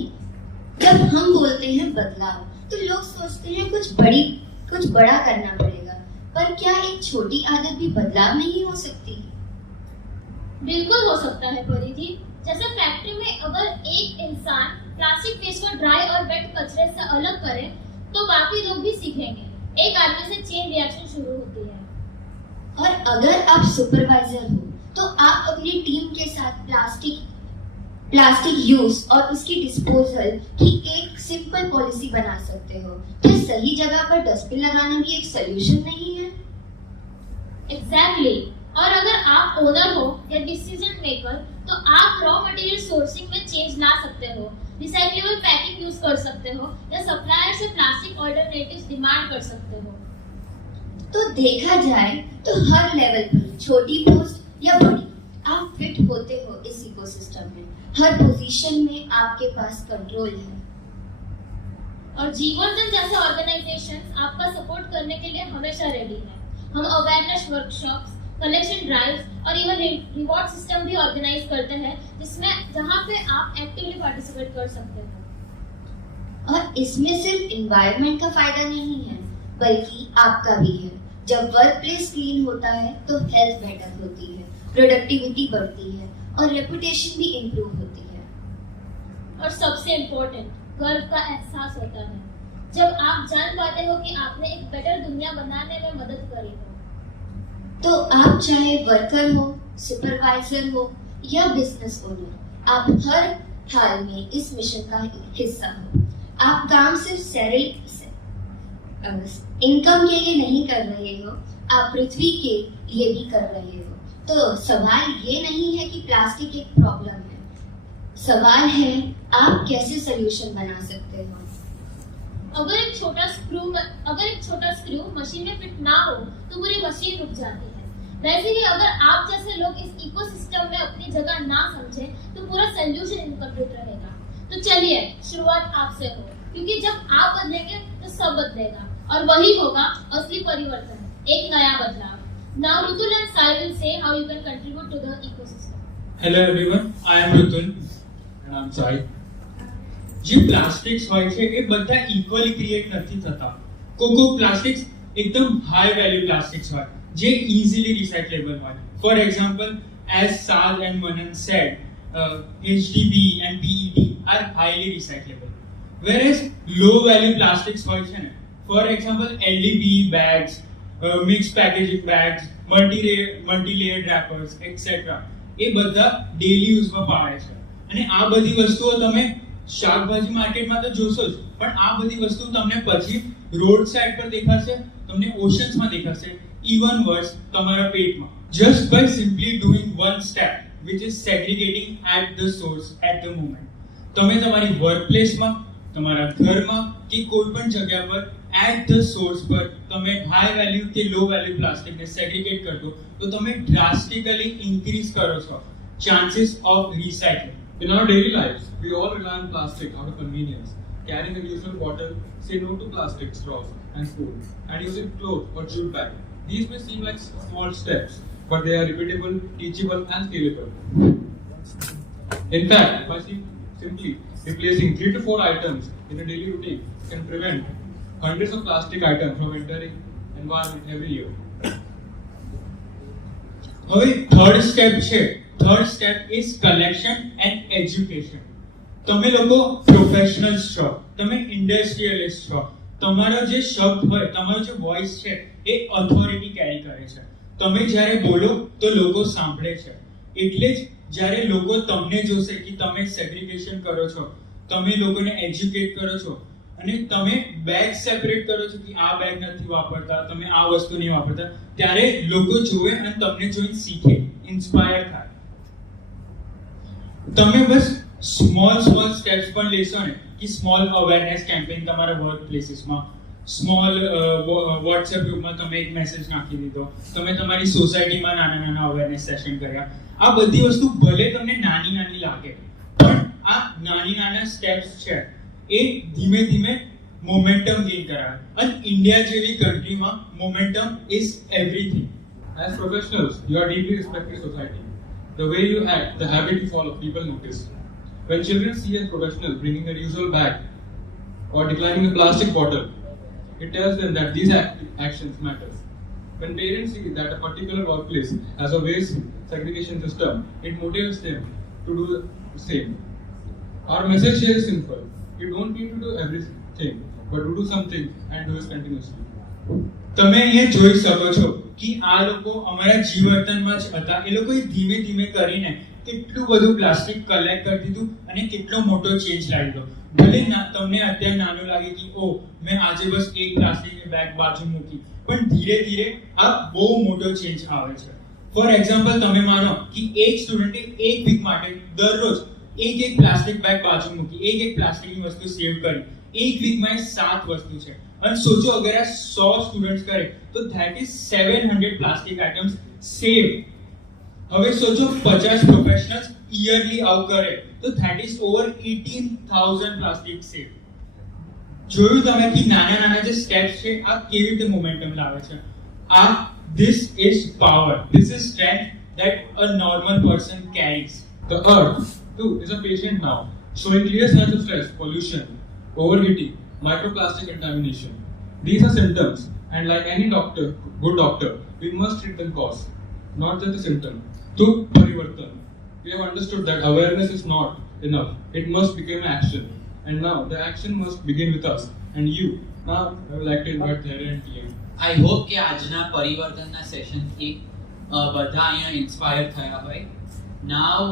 जब हम बोलते हैं बदलाव तो लोग सोचते हैं कुछ बड़ा करना पड़ेगा, पर क्या एक छोटी आदत भी बदलाव नहीं हो सकती? बिल्कुल हो सकता है परिधि. जैसे फैक्ट्री में अगर एक इंसान प्लास्टिक वेस्ट को ड्राई और वेट कचरे से अलग करे तो बाकी लोग भी सीखेंगे. एक आदमी से चेन रिएक्शन शुरू होती है. और अगर आप सुपरवाइजर हो तो आप अपनी टीम के साथ प्लास्टिक यूज और उसकी डिस्पोजल की एक सिंपल पॉलिसी बना सकते हो. क्या सही जगह पर डस्टबिन लगाना भी एक सोल्यूशन नहीं है? एग्जैक्टली. और अगर आप ओनर हो या डिसीजन मेकर तो आप रॉ मटेरियल सोर्सिंग में चेंज ला सकते हो, रिसाइक्लेबल पैकिंग यूज कर सकते हो या सप्लायर से प्लास्टिक अल्टरनेटिव्स डिमांड कर सकते हो. तो देखा जाए तो हर लेवल पर, छोटी पोस्ट या बड़ी, आप फिट होते हो इस इकोसिस्टम में. हर पोजीशन में आपके पास कंट्रोल है. और जीवर्तन जैसे ऑर्गेनाइजेशंस आपका सपोर्ट करने के लिए हमेशा रेडी है. हम अवेयरनेस वर्कशॉप्स, कलेक्शन ड्राइव्स और इवन रिवॉर्ड सिस्टम भी ऑर्गेनाइज करते हैं जिसमें जहाँ पे आप एक्टिवली पार्टिसिपेट कर सकते हैं। और इसमें सिर्फ एनवायरनमेंट का फायदा नहीं है बल्कि आपका भी है। जब वर्क प्लेस क्लीन होता है तो हेल्थ बेटर होती है, प्रोडक्टिविटी बढ़ती है और रेपुटेशन भी इम्प्रूव होती है। और सबसे इम्पोर्टेंट, गर्व का एहसास होता है जब आप जान पाते हो कि आपने एक बेटर दुनिया बनाने में मदद करी हो। तो आप चाहे वर्कर हो, सुपरवाइजर हो या बिजनेस ओनर, आप हर हाल में इस मिशन का हिस्सा हो। आप काम सिर्फ इनकम के लिए नहीं कर रहे हो, आप पृथ्वी के लिए भी कर रहे हो। तो सवाल ये नहीं है कि प्लास्टिक एक प्रॉब्लम है, सवाल है आप कैसे सॉल्यूशन बना सकते हो। अगर एक छोटा स्क्रू मशीन में फिट ना हो तो पूरी मशीन रुक जाती है। वैसे ही अगर आप जैसे लोग इस इकोसिस्टम में अपनी जगह ना समझे तो पूरा सॉल्यूशन इनकम्प्लीट रहेगा। तो चलिए शुरुआत आपसे हो, क्योंकि जब आप बदलेंगे तो सब बदलेगा और वही होगा असली परिवर्तन, एक नया बदलाव। Now Rutul and Sai will say how you can contribute to the ecosystem. Hello everyone, I am Rutul and I am Sai. જે પ્લાસ્ટિક્સ હોય છે એ બધા ઇક્વલી ક્રિએટ નથી થતા. કોકો પ્લાસ્ટિક્સ એકદમ હાઈ વેલ્યુ પ્લાસ્ટિક્સ હોય જે ઇઝીલી રિસાયકલેબલ હોય. For example, as Saad and Manan said, HDPE and PET are highly recyclable. Whereas low value plastics હોય છે ને, for example LDPE bags, mixed packaging bags, multi-layered wrappers, etc. એ બધા daily યુઝમાં પાડે છે. અને આ બધી વસ્તુઓ તમે શાકભાજી માર્કેટમાં તો જોશો જ, પણ આ બધી વસ્તુ તમને પછી રોડ સાઈડ પર દેખાશે, તમને ઓશન્સમાં દેખાશે, ઇવન વર્સ તમારા પેટમાં. Just by simply doing one step which is segregating at the source at the moment. તમે તમારી વર્ક પ્લેસમાં, તમારા ઘરમાં કે કોઈ પણ જગ્યા પર at the source પર તમે હાઈ વેલ્યુ કે લો વેલ્યુ પ્લાસ્ટિકને સેગ્રીગેટ કર દો તો તમે ડ્રાસ્ટિકલી ઇન્ક્રીઝ કરો છો chances of recycling. In our daily lives, we all rely on plastic out of convenience. Carrying a reusable bottle, say no to plastic straws and spoons, and using cloth or jute bag. These may seem like small steps, but they are repeatable, teachable, and scalable. In fact, by simply replacing 3 to 4 items in a daily routine can prevent hundreds of plastic items from entering environment every year. હવે third step છે. Third step is collection and education. તમે લોકો professionals છો, તમે industrialist છો, તમારો જે શબ્દ હોય, તમારો જે વોઇસ છે એ ઓથોરિટી કેરી કરે છે. તમે જ્યારે બોલો તો લોકો સાંભળે છે. એટલે જ જ્યારે લોકો તમને જોશે કે તમે સેગ્રીગેશન કરો છો, તમે લોકોને એજ્યુકેટ કરો છો અને તમે બેગ સેપરેટ કરો છો કે આ બેગ નથી વાપરતા, તમે આ વસ્તુ નહીં વાપરતા, ત્યારે લોકો જોવે અને તમને જોઈને શીખે, ઇન્સ્પાયર થાય. તમે બસ સ્મોલ સ્ટેપ્સ પણ લેશો ને કે સ્મોલ અવેરનેસ કેમ્પેન તમારા વર્ક પ્લેસીસમાં, સ્મોલ વોટ્સએપ ગ્રુપમાં તમે એક મેસેજ નાખી દીધો, તમે તમારી સોસાયટીમાં નાના અવેરનેસ સેશન કર્યા. આ બધી વસ્તુ ભલે તમને નાની લાગે પણ આ નાના સ્ટેપ્સ છે એ ધીમે ધીમે મોમેન્ટમ ગેઇન કરાવે. અને ઇન્ડિયા જેવી કન્ટ્રીમાં momentum is everything. As professionals, you are deeply respected in society. The way you act, the habit you follow, people notice. When children see a professional bringing a reusable bag or declining a plastic bottle, it tells them that these actions matter. When parents see that a particular workplace has a waste segregation system, it motivates them to do the same. Our message here is simple. You don't need to do everything, but to do something and do it continuously. તમે અહીંયા જોઈ શકો છો કે આ લોકો અમારા જીવર્તનમાં જ હતા. એ લોકોએ ધીમે ધીમે કરીને કેટલું બધું પ્લાસ્ટિક કલેક્ટ કરી દીધું અને કેટલો મોટો ચેન્જ લાવી દીધો. ભલે તમને અત્યારે નાનું લાગે કે ઓ મેં આજે બસ એક પ્લાસ્ટિકની બેગ બાજુ મૂકી, પણ ધીરે ધીરે આ બહુ મોટો ચેન્જ આવે છે. ફોર એક્ઝામ્પલ, તમે માનો કે એક સ્ટુડન્ટે એક વીક માટે દરરોજ એક પ્લાસ્ટિક બેગ બાજુ મૂકી, એક પ્લાસ્ટિકની વસ્તુ સેવ કરી, એક વીકમાં 7 વસ્તુ છે. અને સોચો અગર આ 100 સ્ટુડન્ટ્સ કરે તો ધેટ ઇઝ 700 પ્લાસ્ટિક આઇટમ્સ સેવ. હવે સોચો 50 પ્રોફેશનલ્સ યરલી આવું કરે તો ધેટ ઇઝ ઓવર 18,000 પ્લાસ્ટિક સેવ. જોયું તમે કે નાના જે સ્ટેપ્સ છે આ કેવી રીતે મોમેન્ટમ લાવે છે. આ This is power. This is strength that a normal person carries. The earth, too, is a patient now, showing clear signs of stress, pollution, overheating, microplastic contamination. These are symptoms, and like any doctor, good doctor, we must treat the cause, not just the symptom. To Parivartan, we have understood that awareness is not enough. It must become action. And now the action must begin with us and you. Now I would like to invite Thera and TM. I hope કે આજના પરિવર્તનના સેશનથી બધા અહીંયા inspire થયા હોય. નાઉ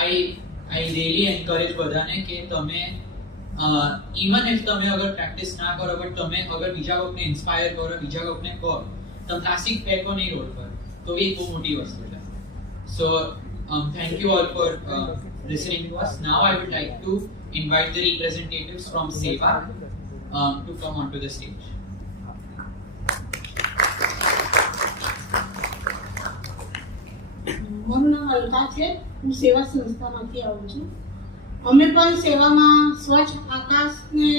I really anchorage બધાને કે તમે ઇવન ઇફ તમે અગર પ્રેક્ટિસ ના કરો બટ તમે અગર બીજા કોઈને ઇન્સ્પાયર કરો, બીજા કોઈને કહો તમે પ્લાસ્ટિક ફેંકો નહીં રોડ પર, તો એ બહુ મોટી વસ્તુ છે. So thank you all for listening to us. Now I would like to invite the representatives from SEWA to come onto the stage. મારું નામ અલકા છે. હું સેવા સંસ્થામાંથી આવું છું. અમે પણ સેવામાં સ્વચ્છ આકાશને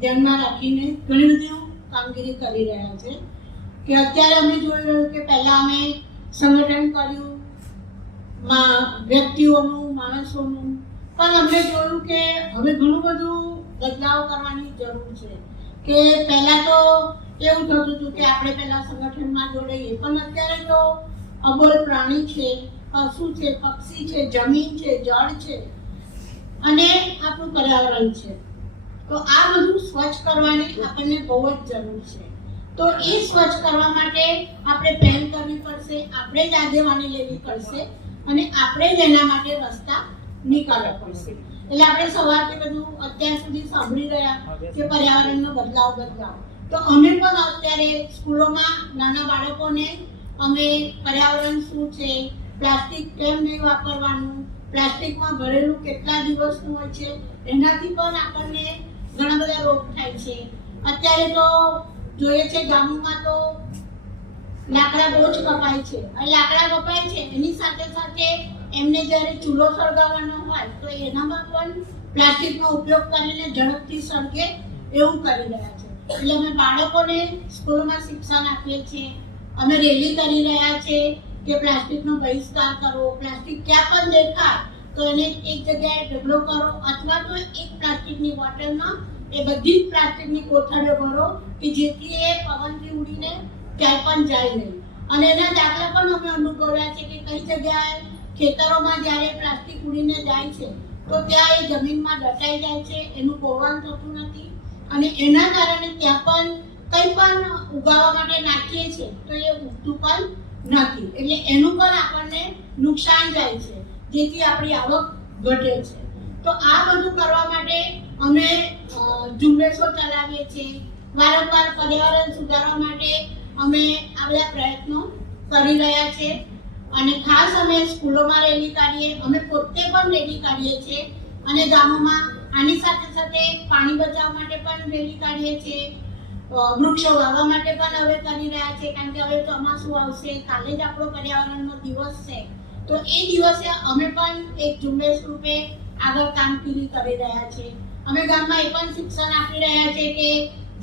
ધ્યાનમાં રાખીને ઘણી બધી કામગીરી કરી રહ્યા છે. કે અત્યારે અમે જોયું કે પહેલાં અમે સંગઠન કર્યું વ્યક્તિઓનું, માણસોનું, પણ અમને જોયું કે હવે ઘણું બધું બદલાવ કરવાની જરૂર છે. કે પહેલાં તો એવું થતું હતું કે આપણે પહેલાં સંગઠનમાં જોડાઈએ, પણ અત્યારે તો અબોલ પ્રાણી છે, પશુ છે, પક્ષી છે, જમીન છે, જળ છે અને આપણું પર્યાવરણ છે. તો આ બધું સ્વચ્છ કરવાની આપણને બહુ જ જરૂર છે. તો એ સ્વચ્છ કરવા માટે આપણે પહેલ કરવી પડશે, આપણે જ આગેવાની લેવી પડશે અને આપણે જ એના માટે રસ્તા નીકાળવા પડશે. એટલે આપણે સવારથી બધું અત્યાર સુધી સાંભળી રહ્યા કે પર્યાવરણનો બદલાવ. તો અમે પણ અત્યારે સ્કૂલોમાં નાના બાળકોને અમે પર્યાવરણ શું છે, પ્લાસ્ટિક કેમ નહીં વાપરવાનું, પ્લાસ્ટિકમાં ભરેલું કેટલા દિવસનું હોય છે, એનાથી પણ આપણને ઘણા બધા રોગ થાય છે. અત્યારે તો જોઈએ છે ગામોમાં તો લાકડા બહુ જ કપાય છે. અને લાકડા કપાય છે એની સાથે સાથે એમને જ્યારે ચૂલો સળગાવવાનો હોય તો એનામાં પણ પ્લાસ્ટિકનો ઉપયોગ કરીને ઝડપથી સળગે એવું કરી રહ્યા છે. એટલે અમે બાળકોને સ્કૂલમાં શિક્ષણ આપીએ છીએ. અમે રેલી કરી રહ્યા છે કે પ્લાસ્ટિકનો બહિષ્કાર કરો, પ્લાસ્ટિક ક્યાં પણ દેખાય તો એને એક જગ્યાએ ઢગલો કરો, અથવા તો એક પ્લાસ્ટિકની બોટલમાં એ બધી જ પ્લાસ્ટિકની કોથળીઓ ભરો કે જેથી એ પવનથી ઉડીને ક્યાંય પણ જાય નહીં. અને એના દાખલા પણ અમે અનુભવ્યા છે કે કઈ જગ્યાએ ખેતરોમાં જ્યારે પ્લાસ્ટિક ઉડીને જાય છે તો ત્યાં એ જમીનમાં દટાઈ જાય છે, એનું કોવાન થતું નથી અને એના કારણે ત્યાં પણ કંઈ પણ ઉગાવવા માટે નાખીએ છીએ તો એ ઉગતું પણ નથી. એટલે એનું પણ આપણને નુકસાન જાય છે, જેથી આપણી આવક ઘટે છે. તો આ બધું કરવા માટે અમે ઝુંબેશો ચલાવીએ છીએ. વારંવાર પર્યાવરણ સુધારવા માટે અમે આ બધા પ્રયત્નો કરી રહ્યા છીએ. અને ખાસ અમે સ્કૂલોમાં રેલી કાઢીએ, અમે પોતે પણ રેલી કાઢીએ છીએ અને ગામોમાં આની સાથે સાથે પાણી બચાવવા માટે પણ રેલી કાઢીએ છીએ. વૃક્ષો વાવવા માટે પણ હવે કરી રહ્યા છે, કારણ કે હવે ચોમાસું આવશે, કાલે જ આપણો પર્યાવરણનો દિવસ છે. તો એ દિવસે અમે પણ એક ઝુંબેશ રૂપે આગળ કામગીરી કરી રહ્યા છીએ. અમે ગામમાં એ પણ શિક્ષણ આપી રહ્યા છે કે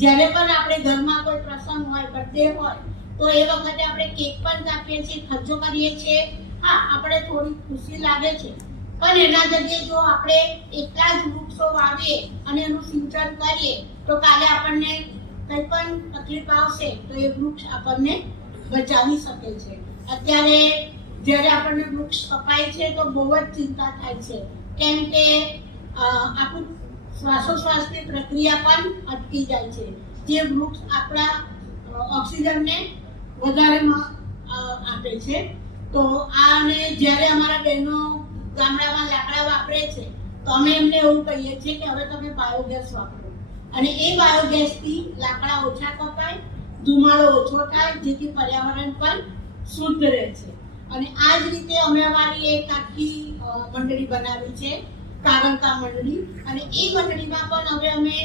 જ્યારે પણ આપણે ઘરમાં કોઈ પ્રસંગ હોય, બર્થડે હોય તો એ વખતે આપણે કેક પણ કાપીએ છીએ, ખર્ચો કરીએ છીએ. હા, આપણે થોડી ખુશી લાગે છે, પણ એના જગ્યાએ જો આપણે એટલા જ વૃક્ષો વાવીએ અને એનું સિંચન કરીએ તો કાલે આપણને કંઈ પણ તકલીફ આવશે તો એ વૃક્ષ આપણને બચાવી શકે છે. અત્યારે જ્યારે આપણને વૃક્ષ કપાય છે તો બહુ જ ચિંતા થાય છે, કેમ કે આપણું શ્વાસોશ્વાસની પ્રક્રિયા પણ અટકી જાય છે. જે વૃક્ષ આપણા ઓક્સિજનને વધારે આપે છે. તો આને જ્યારે અમારા બહેનો ગામડામાં લાકડા વાપરે છે તો અમે એમને એવું કહીએ છીએ કે હવે તમે બાયોગેસ વાપરો, અને એ બાયોગેસથી લાકડા ઓછા કપાય, ધુમાડો ઓછો થાય, જેથી પર્યાવરણ પણ શુદ્ધ રહે છે. અને આ જ રીતે અમે અમારી એક આખી મંડળી બનાવી છે, કાગળકામ મંડળી. અને એ મંડળીમાં પણ હવે અમે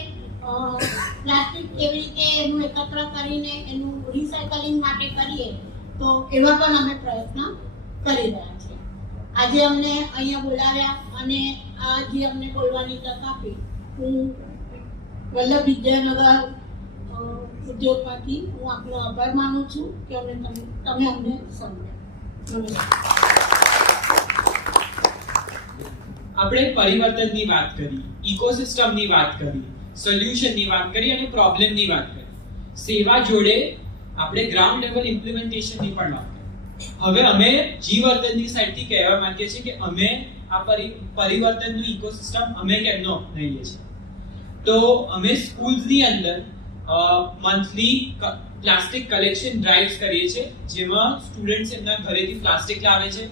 પ્લાસ્ટિક કેવી રીતે એનું એકત્ર કરીને એનું રિસાયકલિંગ માટે કરીએ તો એવા પણ અમે પ્રયત્ન કરી રહ્યા છીએ. આજે અમને અહીંયા બોલાવ્યા અને આ જે અમને બોલવાની તક આપી, હું વલ્લભ વિદ્યાનગર ઉદ્યોગમાંથી હું આપનો આભાર માનું છું કે તમે અમને સમજ્યા. આપણે પરિવર્તનની વાત કરી, ઇકોસિસ્ટમની વાત કરી, સોલ્યુશનની વાત કરી અને પ્રોબ્લેમની વાત કરી. સેવા જોડે આપણે ગ્રાઉન્ડ લેવલ ઇમ્પ્લિમેન્ટેશનની પણ વાત કરી. હવે અમે જીવર્ધનની સાઈડથી કહેવા માંગીએ છીએ કે અમે આ પરિવર્તનનું ઇકોસિસ્ટમ અમે કેમનો અપનાવીએ છીએ. તો અમે સ્કૂલ્સની અંદર મંથલી પ્લાસ્ટિક કલેક્શન ડ્રાઇવ્સ કરીએ છીએ, જેમાં સ્ટુડન્ટ્સ એમના ઘરેથી પ્લાસ્ટિક લાવે છે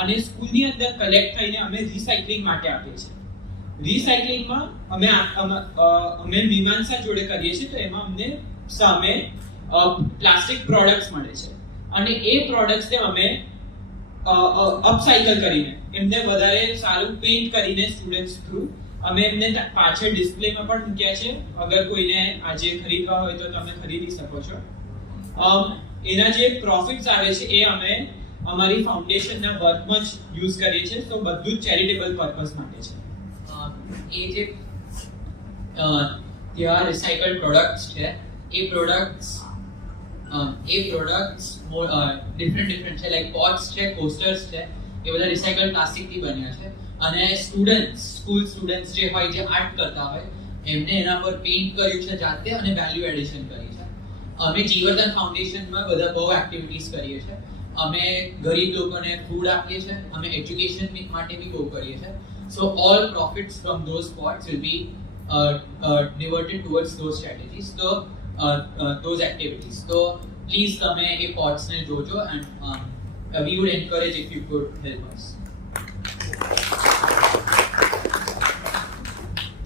અને સ્કૂલની અંદર કલેક્ટ થઈને અમે રિસાયકલિંગ માટે આપીએ છીએ. રિસાયકલિંગમાં અમે મીમાંસા જોડે કરીએ છીએ, તો એમાં અમને સામે પ્લાસ્ટિક પ્રોડક્ટ્સ મળે છે અને એ પ્રોડક્ટ્સને અમે અપસાયકલ કરીને એમને વધારે સારું પેઇન્ટ કરીને સ્ટુડન્ટ્સ થ્રુ અમે એમને પાછળ ડિસ્પ્લેમાં પણ મૂક્યા છે. અગર કોઈને આજે ખરીદવા હોય તો તમે ખરીદી શકો છો. એના જે પ્રોફિટ્સ આવે છે એ અમે અમારી ફાઉન્ડેશનના વર્કમાં જ યુઝ કરીએ છીએ. તો બધું જ ચેરિટેબલ પર્પઝ માટે છે. એ જે ત્યાં રિસાયકલ્ડ પ્રોડક્ટ્સ છે એ પ્રોડક્ટ્સ ડિફરન્ટ છે, લાઈક પોટ્સ છે, કોસ્ટર્સ છે, એ બધા રિસાયકલ્ડ પ્લાસ્ટિકથી બન્યા છે. અને સ્કૂલ સ્ટુડન્ટ્સ જે હોય, જે આર્ટ કરતા હોય, એમને એના પર પેઇન્ટ કર્યું છે જાતે અને વેલ્યુ એડિશન કરી છે. અમે જીવર્ધન ફાઉન્ડેશનમાં બધા બહુ એક્ટિવિટીઝ કરીએ છીએ. અમે ગરીબ લોકોને ફૂડ આપીએ છીએ, અમે એજ્યુકેશન માટે બી બહુ કરીએ છીએ. સો all profits from those pots will be diverted towards those strategies, those activities. So please તમે એ pots ને જોજો and we would encourage if you could help us.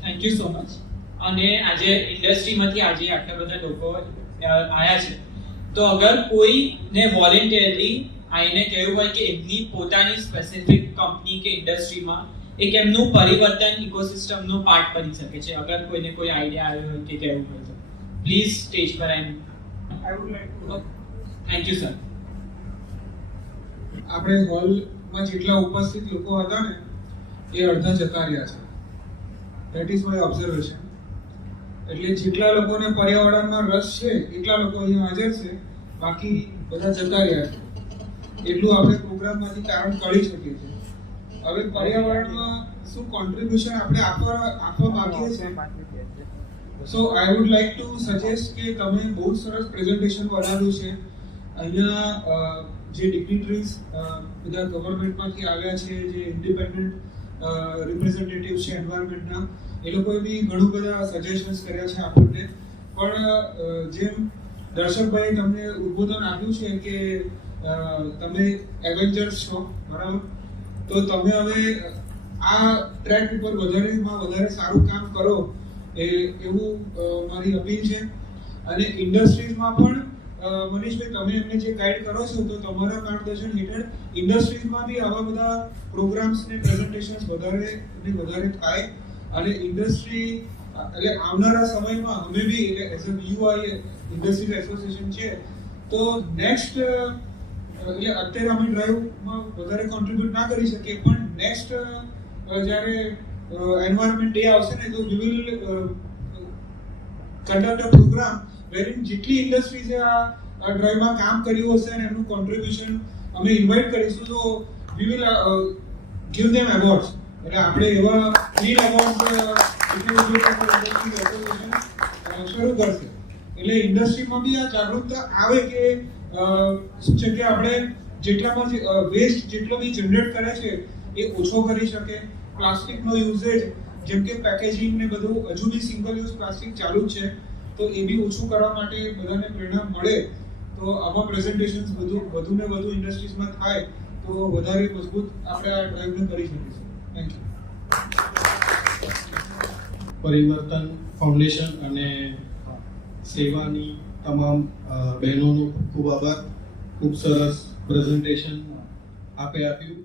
Thank you so much. અને આજે ઇન્ડસ્ટ્રીમાંથી આજે આટલા બધા લોકો આયા છે, તો અગર કોઈને વોલેન્ટિયરલી આઈને કહેવું હોય કે એમની પોતાની સ્પેસિફિક કંપની કે ઇન્ડસ્ટ્રીમાં એક એમનું પરિવર્તન ઇકોસિસ્ટમનો પાર્ટ બની શકે છે, અગર કોઈને કોઈ આઈડિયા આવ્યો હોય કે કહેવું હોય તો પ્લીઝ સ્ટેજ પર આઈ would like two. Thank you sir. આપણે હોલમાં જેટલા ઉપસ્થિત લોકો હતા ને એ અડધા જતા રહ્યા છે. That is my observation. એટલે જેટલા લોકોને પર્યાવરણમાં રસ છે એટલા લોકો અહીં હાજર છે, બાકી બધા જતા રહ્યા છે. એટલું આપણે પ્રોગ્રામમાંથી કારણ કાઢી શકીએ છીએ. હવે પર્યાવરણમાં શું કોન્ટ્રીબ્યુશન આપણે આપવા માંગીએ છીએ. So I would like to suggest કે તમે બહુ સરસ પ્રેઝન્ટેશન બનાવ્યું છે. અહીંયા જે ડિગ્નિટરીઝ બધા ગવર્મેન્ટમાંથી આવ્યા છે, જે ઇન્ડિપેન્ડન્ટ રિપ્રેઝેન્ટેટિવ છે એન્વાયરમેન્ટના, એ લોકોએ બી ઘણું બધા સજેશન્સ કર્યા છે આપણને. પણ જેમ દર્શકભાઈ તમને ઉદ્બોધન આપ્યું છે કે તમે એવેન્જર્સ છો, બરાબર, તો તમે હવે આ ટ્રેક ઉપર વધારે સારું કામ કરો એવું મારી અપીલ છે. અને ઇન્ડસ્ટ્રીઝમાં પણ મનીષભાઈ તમે એમને જે ગાઈડ કરો છો, તો તમારા માર્ગદર્શન હેઠળ ઇન્ડસ્ટ્રીઝમાં બી આવા બધા પ્રોગ્રામ્સ ને પ્રેઝન્ટેશન્સ વધારે થાય. અને ઇન્ડસ્ટ્રી એટલે આવનારા સમયમાં અમે બી as a UI industries association છે, તો નેક્સ્ટ એટલે અત્યારે અમે ડ્રાઈવમાં વધારે કોન્ટ્રીબ્યુટ ના કરી શકીએ, પણ નેક્સ્ટ જ્યારે એન્વાયરમેન્ટ ડે આવશે ને, તો we will conduct a program wherein જેટલી ઇન્ડસ્ટ્રીઝે આ ડ્રાઈવમાં કામ કર્યું હશે અને એમનું કોન્ટ્રીબ્યુશન અમે ઇન્વાઇટ કરીશું, તો we will give them awards. એટલે આપણે એવા ક્લીન એવોર્ડ્સ શરૂ કરશે. એટલે ઇન્ડસ્ટ્રીમાં બી આ જાગૃતતા આવે કે શું છે કે આપણે જેટલામાં વેસ્ટ જેટલો બી જનરેટ કરે છે એ ઓછો કરી શકે. પ્લાસ્ટિકનો યુઝેજ જેમ કે પેકેજિંગ ને બધું હજુ બી સિંગલ યુઝ પ્લાસ્ટિક ચાલુ જ છે, તો એ બી ઓછું કરવા માટે બધાને પ્રેરણા મળે. તો આવા પ્રેઝન્ટેશન્સ વધુ ને વધુ ઇન્ડસ્ટ્રીઝમાં થાય તો વધારે મજબૂત આપણે આ ડ્રાઈવને કરી શકીશું. Thank you. પરિવર્તન ફાઉન્ડેશન અને સેવાની તમામ બહેનોનો ખૂબ આભાર. ખૂબ સરસ પ્રેઝન્ટેશન આપે આપ્યું.